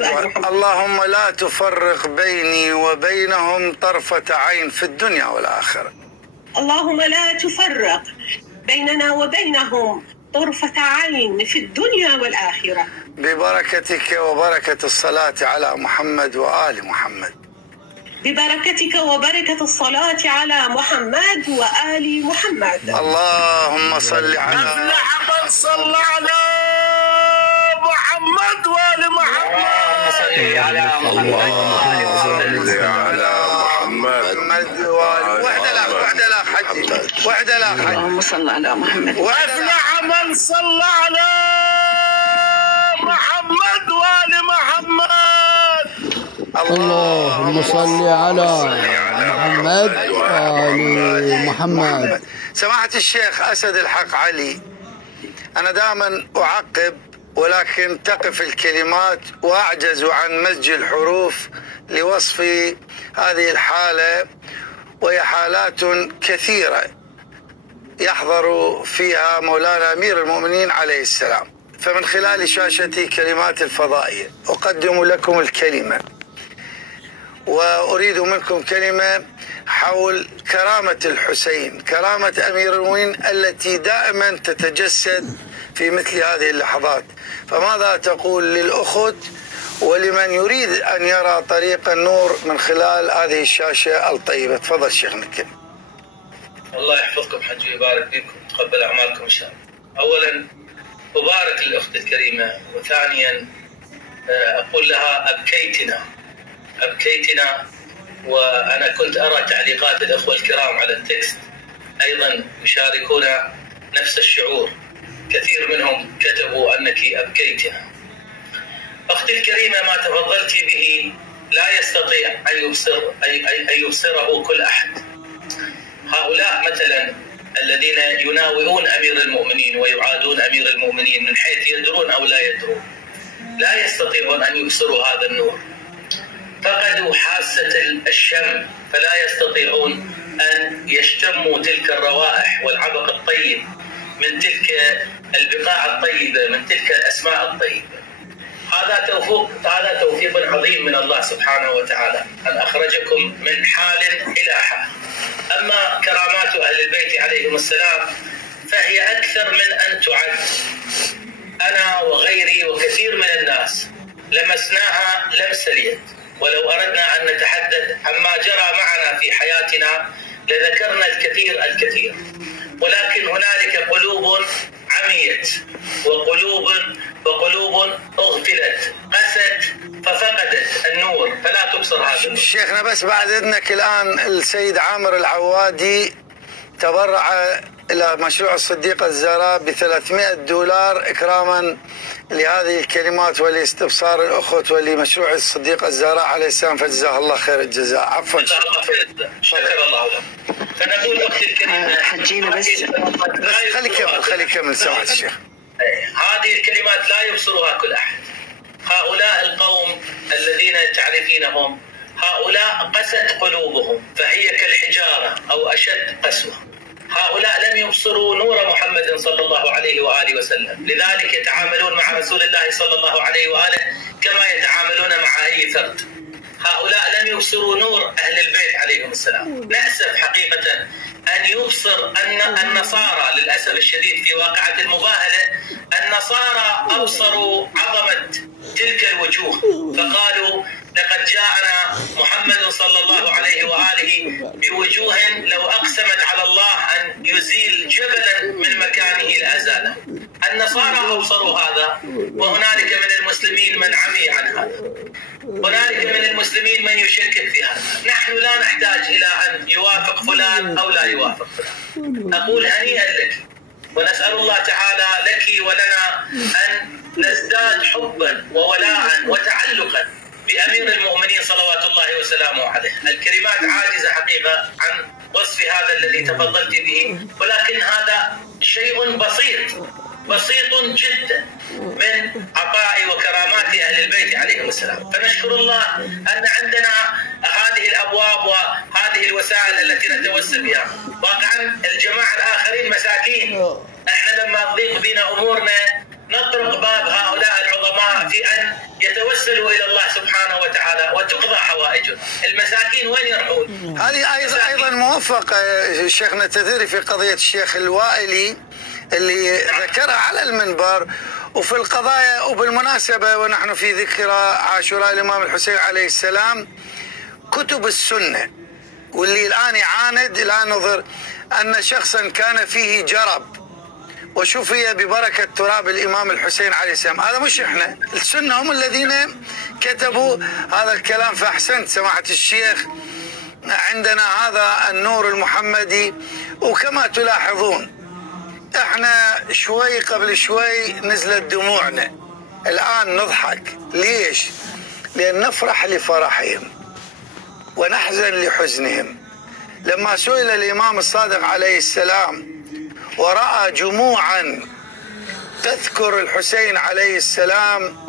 اللهم لا تفرق بيني وبينهم طرفة عين في الدنيا والآخرة. اللهم لا تفرق بيننا وبينهم طرفة عين في الدنيا والآخرة. ببركتك وبركة الصلاة على محمد وآل محمد. ببركتك وبركة الصلاة على محمد وآل محمد. اللهم صل على من صلى على محمد وآل محمد. صل على محمد وحده لا حج. اللهم صل على محمد. أفلح من صلى على محمد وآل محمد. اللهم صل على محمد وآل محمد. سماحة الشيخ أسد الحق علي، أنا دائما أعقب ولكن تقف الكلمات وأعجز عن مزج الحروف لوصف هذه الحالة، وهي حالات كثيرة يحضر فيها مولانا أمير المؤمنين عليه السلام. فمن خلال شاشتي كلمات الفضائية أقدم لكم الكلمة، وأريد منكم كلمة حول كرامة الحسين، كرامة أمير المؤمنين التي دائما تتجسد في مثل هذه اللحظات. فماذا تقول للأخت ولمن يريد أن يرى طريق النور من خلال هذه الشاشة الطيبة؟ تفضل شيخنا الكريم. الله يحفظكم حج ويبارك فيكم، تقبل أعمالكم إن شاء الله. أولا أبارك للأخت الكريمة، وثانيا أقول لها أبكيتنا. وأنا كنت أرى تعليقات الأخوة الكرام على التكست أيضا يشاركون نفس الشعور، كثير منهم كتبوا أنك أبكيتنا. أختي الكريمة، ما تفضلت به لا يستطيع أن يبصره كل أحد. هؤلاء مثلا الذين يناوئون أمير المؤمنين ويعادون أمير المؤمنين من حيث يدرون أو لا يدرون، لا يستطيعون أن يبصروا هذا النور. فقدوا حاسة الشم، فلا يستطيعون أن يشتموا تلك الروائح والعبق الطيب من تلك البقاع الطيبة، من تلك الأسماء الطيبة. هذا توفيق عظيم من الله سبحانه وتعالى أن أخرجكم من حال إلى حال. أما كرامات أهل البيت عليهم السلام فهي أكثر من أن تعد. أنا وغيري وكثير من الناس لمسناها لمس اليد. ولو أردنا أن نتحدث عما جرى معنا في حياة لذكرنا الكثير، ولكن هنالك قلوب عميت وقلوب اغفلت، قست ففقدت النور فلا تبصر هذا النور. شيخنا بس بعد اذنك، الان السيد عامر العوادي تبرع الى مشروع الصديقة الزهراء ب$300 اكراما لهذه الكلمات ولاستبصار الاخوة ولمشروع الصديقة الزهراء عليه السلام، فجزاه الله خير الجزاء. عفوا. جزاه الله خير الجزاء. شكر الله لك. فنقول اختي الكريمه حجينا بس خلي يكمل سماحة الشيخ. هذه الكلمات لا يبصرها كل احد. هؤلاء القوم الذين تعرفينهم هؤلاء قست قلوبهم فهي كالحجاره او اشد قسوه. هؤلاء لم يبصروا نور محمد صلى الله عليه وآله وسلم، لذلك يتعاملون مع رسول الله صلى الله عليه وآله كما يتعاملون مع أي فرد. هؤلاء لم يبصروا نور أهل البيت عليهم السلام. نأسف حقيقة أن يبصر أن النصارى، للأسف الشديد في واقعة المباهلة، النصارى أبصروا عظمة تلك الوجوه فقالوا لقد جاءنا محمد صلى الله عليه وآله بوجوه لو أقسمت على الله أن يزيل جبلا من مكانه لأزاله. النصارى أبصروا هذا، وهنالك من المسلمين من عمي عن هذا، هنالك من المسلمين من يشكك في هذا. نحن لا نحتاج إلى أن يوافق فلان أو لا يوافق فلان. أقول هنيئا لك، ونسأل الله تعالى لك ولنا أن نزداد حبا وولاء وتعلقا بأمير المؤمنين صلوات الله وسلامه عليه. الكلمات عاجزة حقيقة عن وصف هذا الذي تفضلت به، ولكن هذا شيء بسيط جدا من عطاء وكرامات أهل البيت عليهم السلام. فنشكر الله أن عندنا هذه الأبواب وهذه الوسائل التي نتوسل بها. واقعا الجماعة الآخرين مساكين، احنا لما تضيق بنا أمورنا نطرق باب هؤلاء العظماء في أن يتوسلوا إلى الله سبحانه وتعالى وتقضى حوائجهم. المساكين وين يروحون؟ هذه أيضا موفق شيخنا التثيري في قضية الشيخ الوائلي اللي ذكرها على المنبر وفي القضايا. وبالمناسبة ونحن في ذكرى عاشوراء الإمام الحسين عليه السلام، كتب السنة واللي الآن يعاند الآن نظر أن شخصا كان فيه جرب وشفي ببركة تراب الإمام الحسين عليه السلام. هذا مش إحنا، السنة هم الذين كتبوا هذا الكلام. فأحسنت سماحة الشيخ، عندنا هذا النور المحمدي. وكما تلاحظون إحنا شوي قبل شوي نزلت دموعنا، الآن نضحك. ليش؟ لأن نفرح لفرحهم ونحزن لحزنهم. لما سئل الإمام الصادق عليه السلام ورأى جموعا تذكر الحسين عليه السلام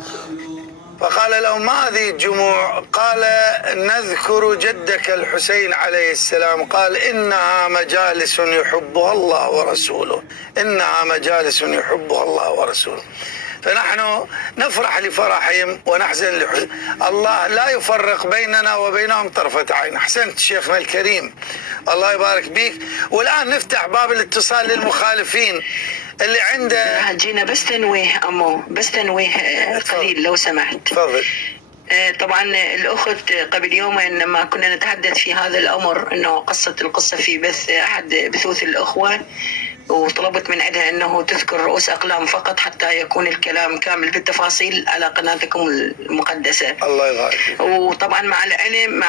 فقال لهم ما هذه الجموع؟ قال نذكر جدك الحسين عليه السلام. قال إنها مجالس يحبها الله ورسوله، إنها مجالس يحبها الله ورسوله. فنحن نفرح لفرحهم ونحزن لحزن. الله لا يفرق بيننا وبينهم طرفة عين. أحسنت شيخنا الكريم، الله يبارك بيك. والآن نفتح باب الاتصال للمخالفين اللي عنده. جينا بس تنويه بس تنويه قليل لو سمحت. تفضل. طبعا الأخت قبل يومين لما كنا نتحدث في هذا الأمر أنه القصة في بث أحد بثوث الأخوة، وطلبت من عندها أنه تذكر رؤوس أقلام فقط حتى يكون الكلام كامل بالتفاصيل على قناتكم المقدسة. الله يبارك. وطبعا مع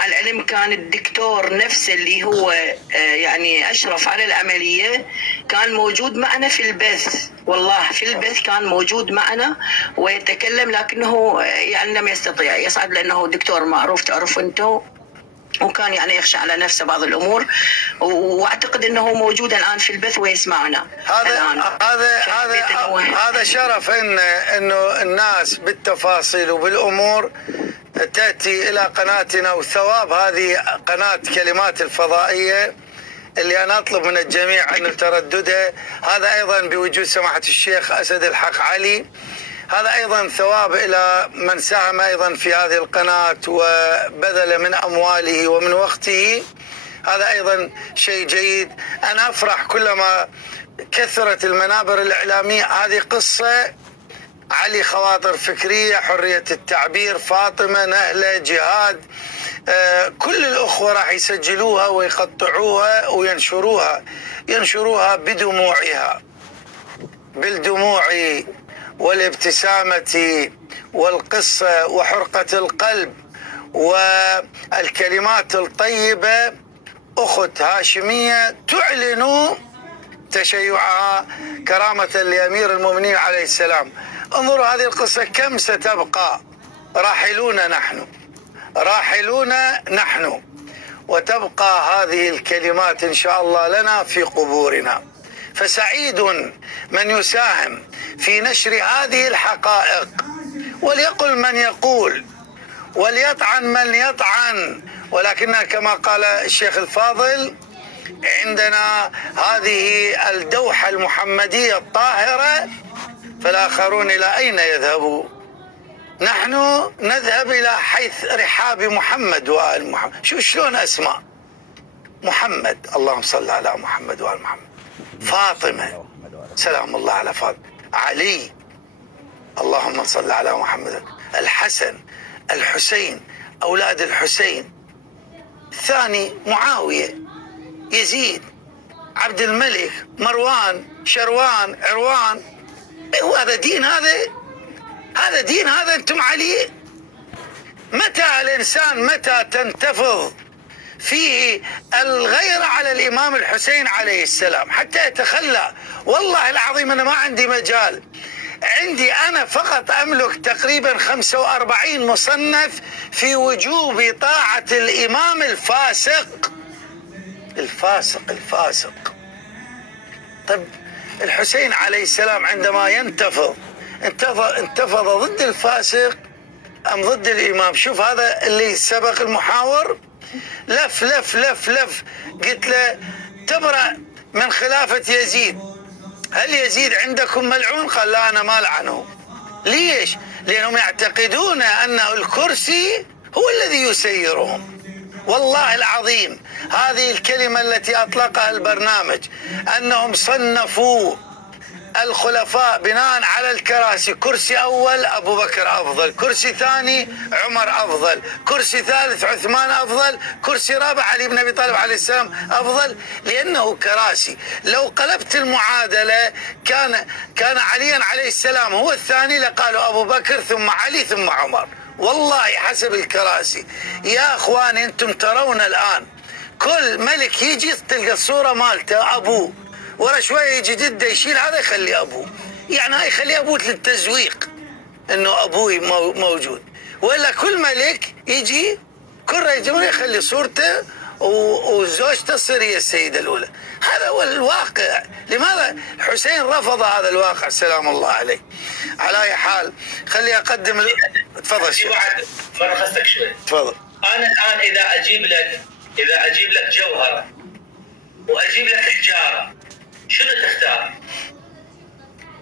العلم كان الدكتور نفسه اللي هو يعني أشرف على العملية كان موجود معنا في البث، والله في البث كان موجود معنا ويتكلم، لكنه يعني لم يستطيع يصعد لأنه دكتور معروف تعرفوا أنتم، وكان يعني يخشى على نفسه بعض الامور، واعتقد انه موجود الان في البث ويسمعنا. هذا شرف انه الناس بالتفاصيل وبالامور تاتي الى قناتنا، وثواب هذه قناه كلمات الفضائيه اللي انا اطلب من الجميع انه ترددها. هذا ايضا بوجود سماحه الشيخ اسد الحق علي، هذا أيضا ثواب إلى من ساهم أيضا في هذه القناة وبذل من أمواله ومن وقته. هذا أيضا شيء جيد. أنا أفرح كلما كثرت المنابر الإعلامية. هذه قصة علي خواطر فكرية، حرية التعبير، فاطمة، نهلة، جهاد، كل الأخوة راح يسجلوها ويقطعوها وينشروها بدموعها، بالدموع والابتسامة والقصة وحرقة القلب والكلمات الطيبة. أخت هاشمية تعلن تشيعها كرامة لأمير المؤمنين عليه السلام. انظروا هذه القصة كم ستبقى. راحلون نحن وتبقى هذه الكلمات إن شاء الله لنا في قبورنا. فسعيد من يساهم في نشر هذه الحقائق، وليقل من يقول وليطعن من يطعن، ولكن كما قال الشيخ الفاضل عندنا هذه الدوحة المحمدية الطاهرة، فالآخرون إلى أين يذهبوا؟ نحن نذهب إلى حيث رحاب محمد وآل محمد. شلون أسماء محمد، اللهم صل على محمد وآل محمد، فاطمة سلام الله على فاطمة، علي اللهم صل على محمد، الحسن، الحسين، أولاد الحسين، الثاني معاوية، يزيد، عبد الملك، مروان، شروان، عروان. هذا دين، هذا دين، هذا أنتم عليه. متى الإنسان متى تنتفض فيه الغيرة على الإمام الحسين عليه السلام حتى يتخلى؟ والله العظيم أنا ما عندي مجال. عندي أنا فقط أملك تقريبا 45 مصنف في وجوب طاعة الإمام الفاسق. طيب الحسين عليه السلام عندما ينتفض انتفض ضد الفاسق أم ضد الإمام؟ شوف هذا اللي سبق المحاور، لف لف لف لف، قلت له تبرأ من خلافة يزيد، هل يزيد عندكم ملعون؟ قال لا أنا ما لعنه. ليش؟ لأنهم يعتقدون أن الكرسي هو الذي يسيرهم. والله العظيم هذه الكلمة التي أطلقها البرنامج، أنهم صنفوا الخلفاء بناء على الكراسي، كرسي أول أبو بكر أفضل، كرسي ثاني عمر أفضل، كرسي ثالث عثمان أفضل، كرسي رابع علي بن أبي طالب عليه السلام أفضل، لأنه كراسي. لو قلبت المعادلة كان عليا عليه السلام هو الثاني، لقالوا أبو بكر ثم علي ثم عمر. والله حسب الكراسي. يا أخواني أنتم ترون الآن كل ملك يجي تلقى الصورة مالته أبوه، ورا شوية يجي جده يشيل هذا يخلي أبوه، يعني هاي يخلي أبوه للتزويق إنه أبوي موجود. وإلا كل ملك يجي كل رئيس جمهورية يخلي صورته وزوجته تصير هي السيدة الأولى. هذا هو الواقع. لماذا حسين رفض هذا الواقع سلام الله عليه؟ على أي حال خلي أقدم تفضل شيخ. ما رخصتك شوي. تفضل. أنا الآن إذا أجيب لك جوهرة وأجيب لك حجارة، شنو تختار؟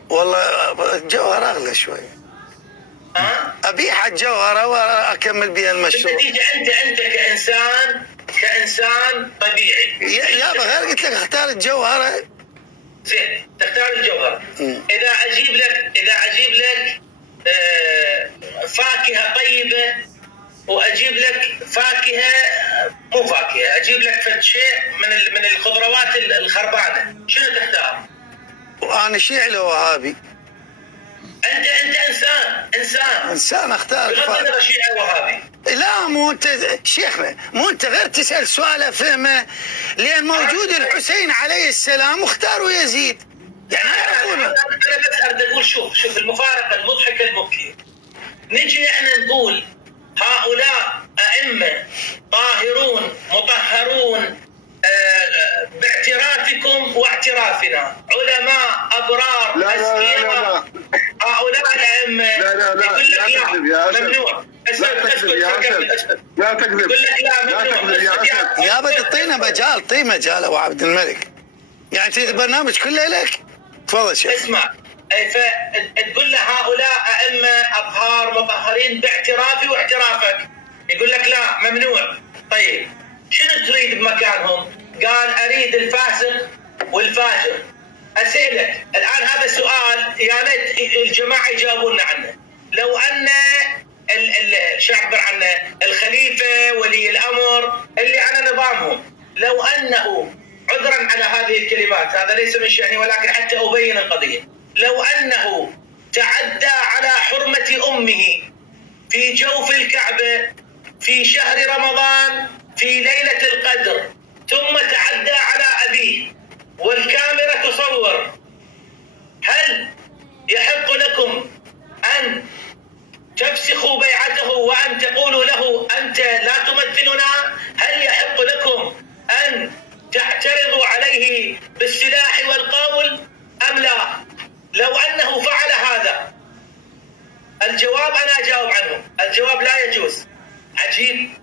والله الجوهرة أغلى شوي. أبيع الجوهرة وأكمل بها المشروع. تيجي أنت كإنسان طبيعي. يا بغير قلت لك اختار الجوهرة. زين تختار الجوهرة. إذا أجيب لك فاكهة طيبة وأجيب لك فاكهة مو فاكهة، أجيب لك فد شيء من الخضروات الخربانة، شنو تختار؟ وأنا شيعي لو وهابي. أنت إنسان أختار. بغض النظر شيعي وهابي. لا مو أنت شيخنا، مو أنت غير تسأل سؤال أفهمه، لأن موجود الحسين عليه السلام واختاروا يزيد. يعني أنا بس أريد أقول شوف المفارقة المضحكة المبكية. نجي إحنا نقول هؤلاء أئمة طاهرون مطهرون باعترافكم واعترافنا، علماء أبرار أذكياء. هؤلاء الأئمة يقول لك لا ممنوع. لا تكذب. يقول لك لا ممنوع. يا بدي اعطينا مجال، طي مجال أبو عبد الملك. يعني تريد البرنامج كله لك؟ تفضل شيخ. اسمع، فتقول له هؤلاء أئمة أطهار مطهرين باعترافي واعترافك، يقول لك لا ممنوع. طيب شنو تريد بمكانهم؟ قال أريد الفاسق والفاجر. أسألك الآن هذا سؤال يا ليت الجماعة يجاوبون عنه. لو أن شو يعبر عنه الخليفه ولي الامر اللي على نظامهم، لو انه عذرا على هذه الكلمات، هذا ليس من شأني ولكن حتى ابين القضيه، لو انه تعدى على حرمه امه في جوف الكعبه في شهر رمضان في ليله القدر، ثم تعدى على ابيه والكاميرا تصور، هل يحق لكم ان تفسخوا بيعته وأن تقولوا له أنت لا تمثلنا؟ هل يحق لكم أن تعترضوا عليه بالسلاح والقول أم لا؟ لو أنه فعل هذا، الجواب أنا أجاوب عنه، الجواب لا يجوز. عجيب،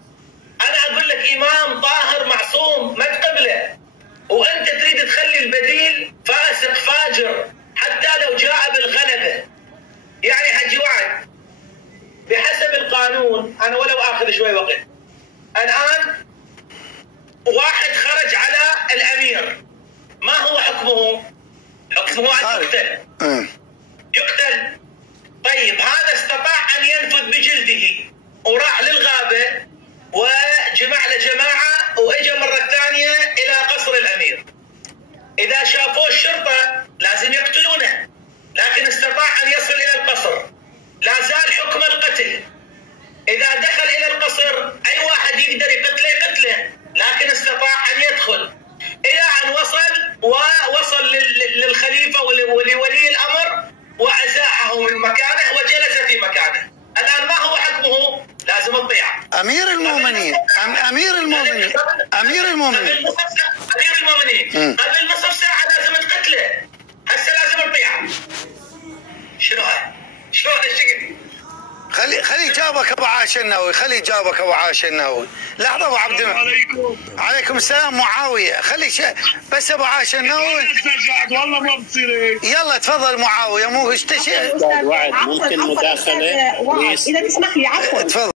أنا أقول لك إمام طاهر معصوم ما تقبله، وأنت تريد تخلي البديل فاسق فاجر حتى لو جاء بالغلبة. يعني حجي وعد بحسب القانون، أنا ولو آخذ شوي وقت، الآن واحد خرج على الأمير، ما هو حكمه؟ حكمه أن يقتل. يقتل. طيب هذا استطاع أن ينفذ بجلده وراح للغابة وجمع له جماعة وإجا مرة ثانية إلى قصر الأمير. إذا شافوه الشرطة لازم يقتلونه، لكن استطاع أن يصل إلى القصر، لا زال حكم القتل. إذا دخل إلى القصر أي واحد يقدر يقتله، لكن استطاع أن يدخل إلى أن وصل للخليفة ولولي الأمر وأزاحه من مكانه وجلس في مكانه. الآن ما هو حكمه؟ لازم الطيعة. أمير المؤمنين قبل نصف ساعة لازم تقتله، هسه لازم الطيعة. شنو هالشكل؟ خلي جاوبك ابو عاش النووي، لحظه ابو عبد عليكم. عليكم السلام معاويه، بس ابو عاش النووي والله ما بتصير. يلا تفضل معاويه، مو وعد ممكن مداخله اذا تسمح لي، عفوا تفضل.